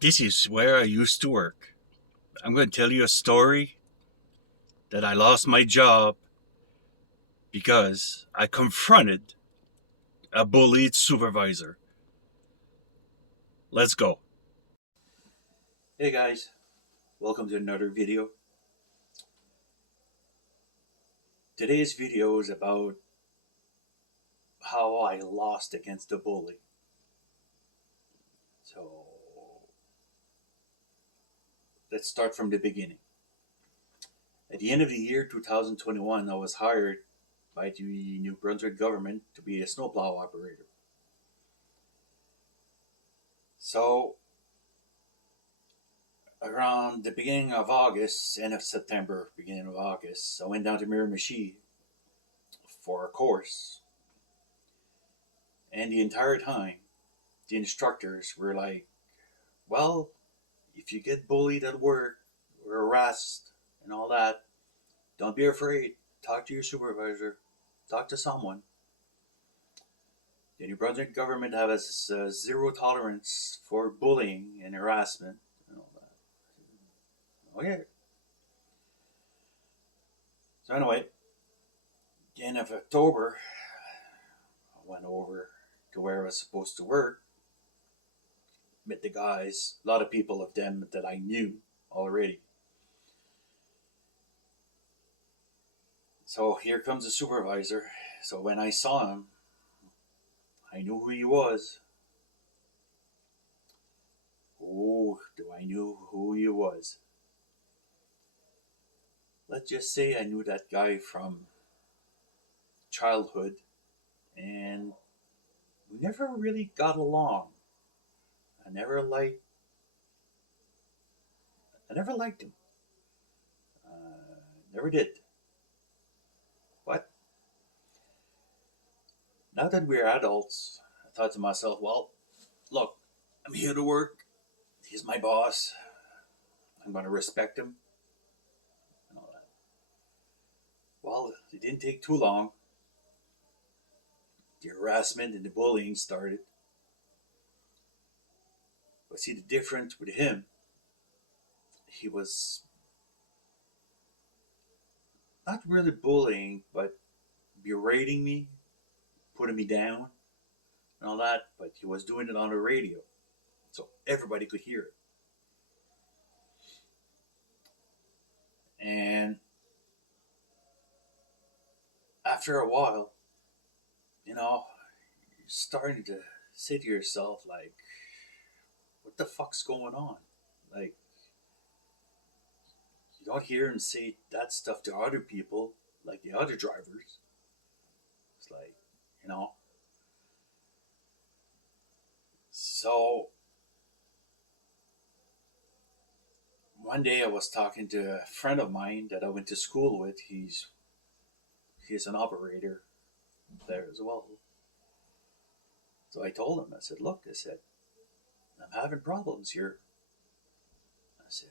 This is where I used to work. I'm going to tell you a story that I lost my job because I confronted a bullied supervisor. Let's go. Hey guys, welcome to another video. Today's video is about how I lost against a bully. So let's start from the beginning. At the end of the year 2021, I was hired by the New Brunswick government to be a snowplow operator. So around the beginning of August, end of September, beginning of August, I went down to Miramichi for a course. And the entire time, the instructors were like, well, if you get bullied at work or harassed and all that, don't be afraid. Talk to your supervisor. Talk to someone. The New Brunswick government has zero tolerance for bullying and harassment and all that. Okay. So anyway, the end of October, I went over to where I was supposed to work. Met the guys, a lot of people of them that I knew already. So here comes the supervisor. So when I saw him, I knew who he was. Oh, do I knew who he was? Let's just say I knew that guy from childhood, and we never really got along. I never liked him. Never did. But now that we're adults, I thought to myself, well, look, I'm here to work. He's my boss. I'm going to respect him and all that. Well, it didn't take too long. The harassment and the bullying started. But see, the difference with him, he was not really bullying, but berating me, putting me down, and all that. But he was doing it on the radio, so everybody could hear it. And after a while, you're starting to say to yourself, like, what the fuck's going on? Like, you don't hear him say that stuff to other people, like the other drivers. It's like, you know. So one day I was talking to a friend of mine that I went to school with. He's an operator there as well. So I told him, I said, look, I said, I'm having problems here. I said,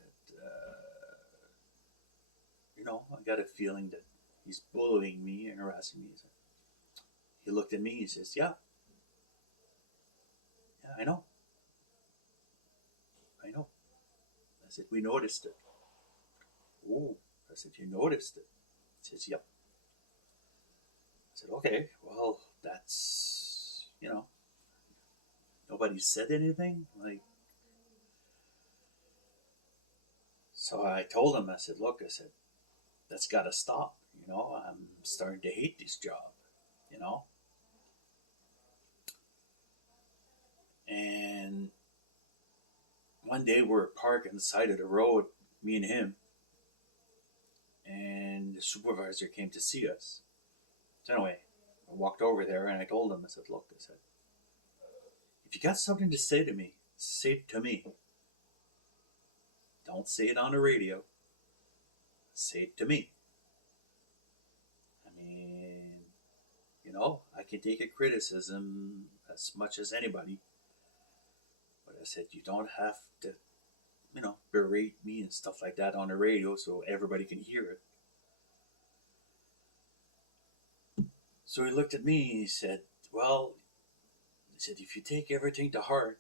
I got a feeling that he's bullying me and harassing me. He looked at me, he says, yeah, I know. I said, we noticed it. Oh, I said, you noticed it? He says, yep. I said, okay, well, that's, nobody said anything. Like, so I told him, I said, look, I said, that's got to stop. I'm starting to hate this job, And one day we're parked on the side of the road, me and him, and the supervisor came to see us. So anyway, I walked over there and I told him, I said, look, I said, if you got something to say to me, say it to me. Don't say it on the radio. Say it to me. I mean, I can take a criticism as much as anybody. But I said, you don't have to, berate me and stuff like that on the radio so everybody can hear it. So he looked at me and he said, well, he said, if you take everything to heart,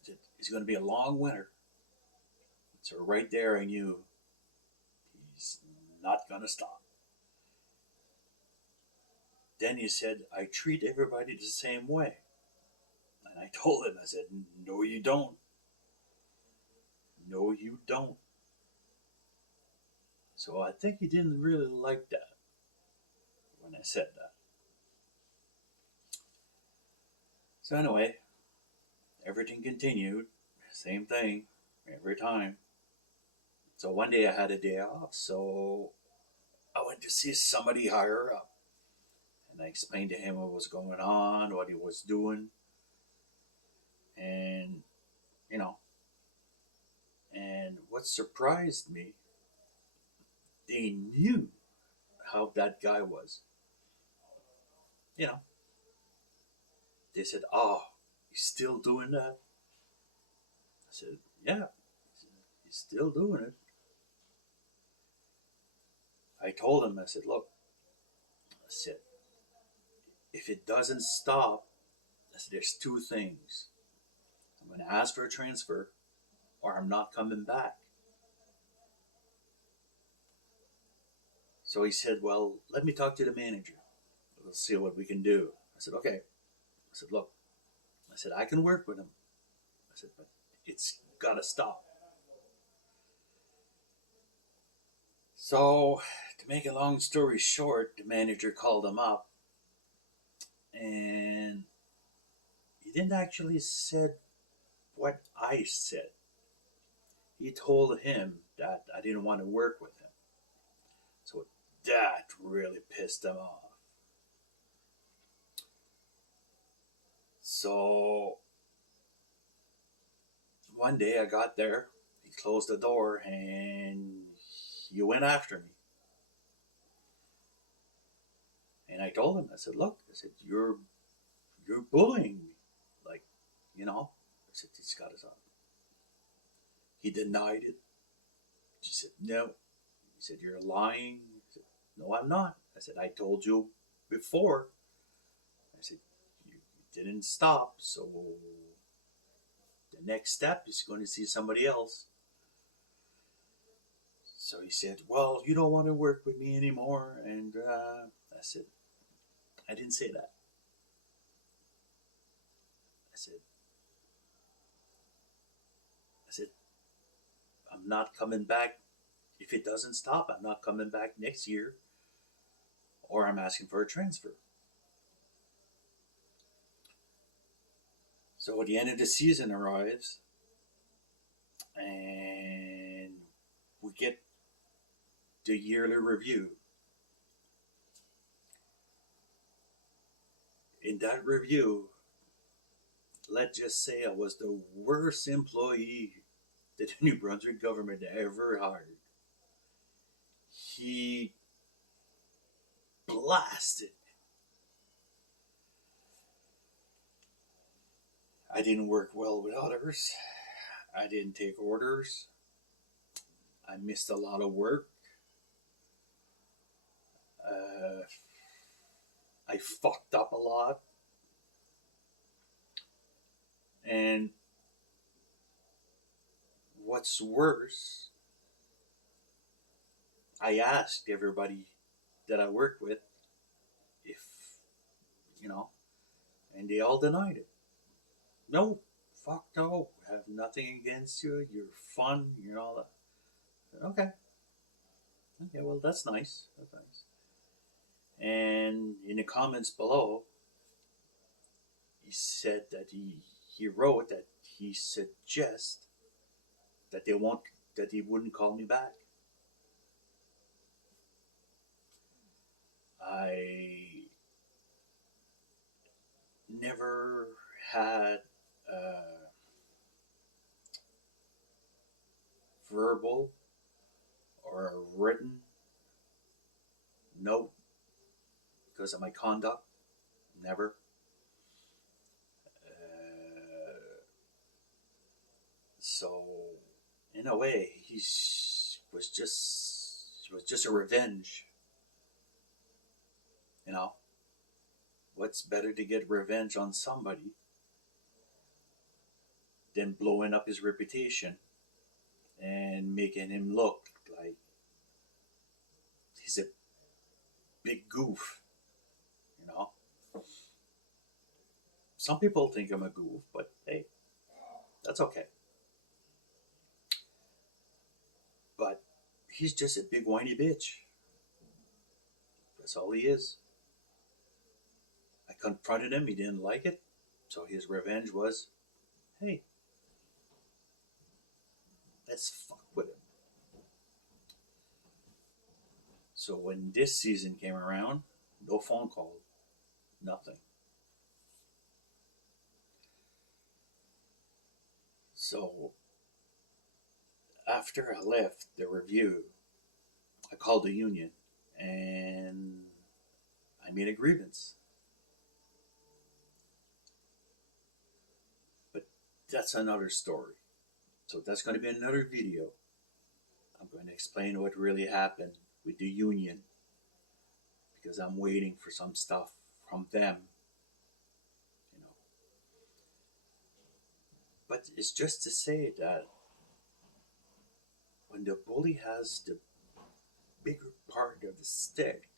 He said, it's going to be a long winter. So right there I knew he's not going to stop. Then he said, I treat everybody the same way. And I told him, I said, no, you don't. No, you don't. So I think he didn't really like that when I said that. So anyway, everything continued. Same thing every time. So one day I had a day off, so I went to see somebody higher up. And I explained to him what was going on, what he was doing. And, you know, and what surprised me, they knew how that guy was. You know, they said, oh, he's still doing that? I said, yeah, he's still doing it. I told him, I said, look, I said, if it doesn't stop, I said, there's two things. I'm going to ask for a transfer or I'm not coming back. So he said, well, let me talk to the manager. We'll see what we can do. I said, okay. I said, look, I said, I can work with him. I said, but it's got to stop. So to make a long story short, the manager called him up and he didn't actually said what I said. He told him that I didn't want to work with him. So that really pissed him off. So one day I got there, he closed the door and he went after me. And I told him, I said, look, I said, you're bullying me. Like, you know, I said, it's got to stop. He denied it. She said, no. He said, you're lying. I said, no, I'm not. I said, I told you before. I said, you didn't stop, so the next step is going to see somebody else. So he said, well, you don't want to work with me anymore. And I said, I didn't say that. I said, I'm not coming back. If it doesn't stop, I'm not coming back next year or I'm asking for a transfer. So the end of the season arrives and we get the yearly review. In that review, let's just say I was the worst employee that the New Brunswick government ever hired. He blasted. I didn't work well with others. I didn't take orders. I missed a lot of work. I fucked up a lot. And what's worse, I asked everybody that I worked with if, you know, and they all denied it. No, fuck no, I have nothing against you. You're fun, you're all that. Okay. Okay, well, that's nice. That's nice. And in the comments below, he said that he wrote that he suggests that he wouldn't call me back. I never had a verbal or a written note because of my conduct. Never. So, in a way, it was just a revenge. You know, what's better to get revenge on somebody then blowing up his reputation and making him look like he's a big goof, you know. Some people think I'm a goof, but hey, that's okay. But he's just a big whiny bitch. That's all he is. I confronted him, he didn't like it, so his revenge was, hey, let's fuck with him. So when this season came around, no phone call, nothing. So after I left the review, I called the union and I made a grievance. But that's another story. So that's going to be another video. I'm going to explain what really happened with the union because I'm waiting for some stuff from them, you know. But it's just to say that when the bully has the bigger part of the stick,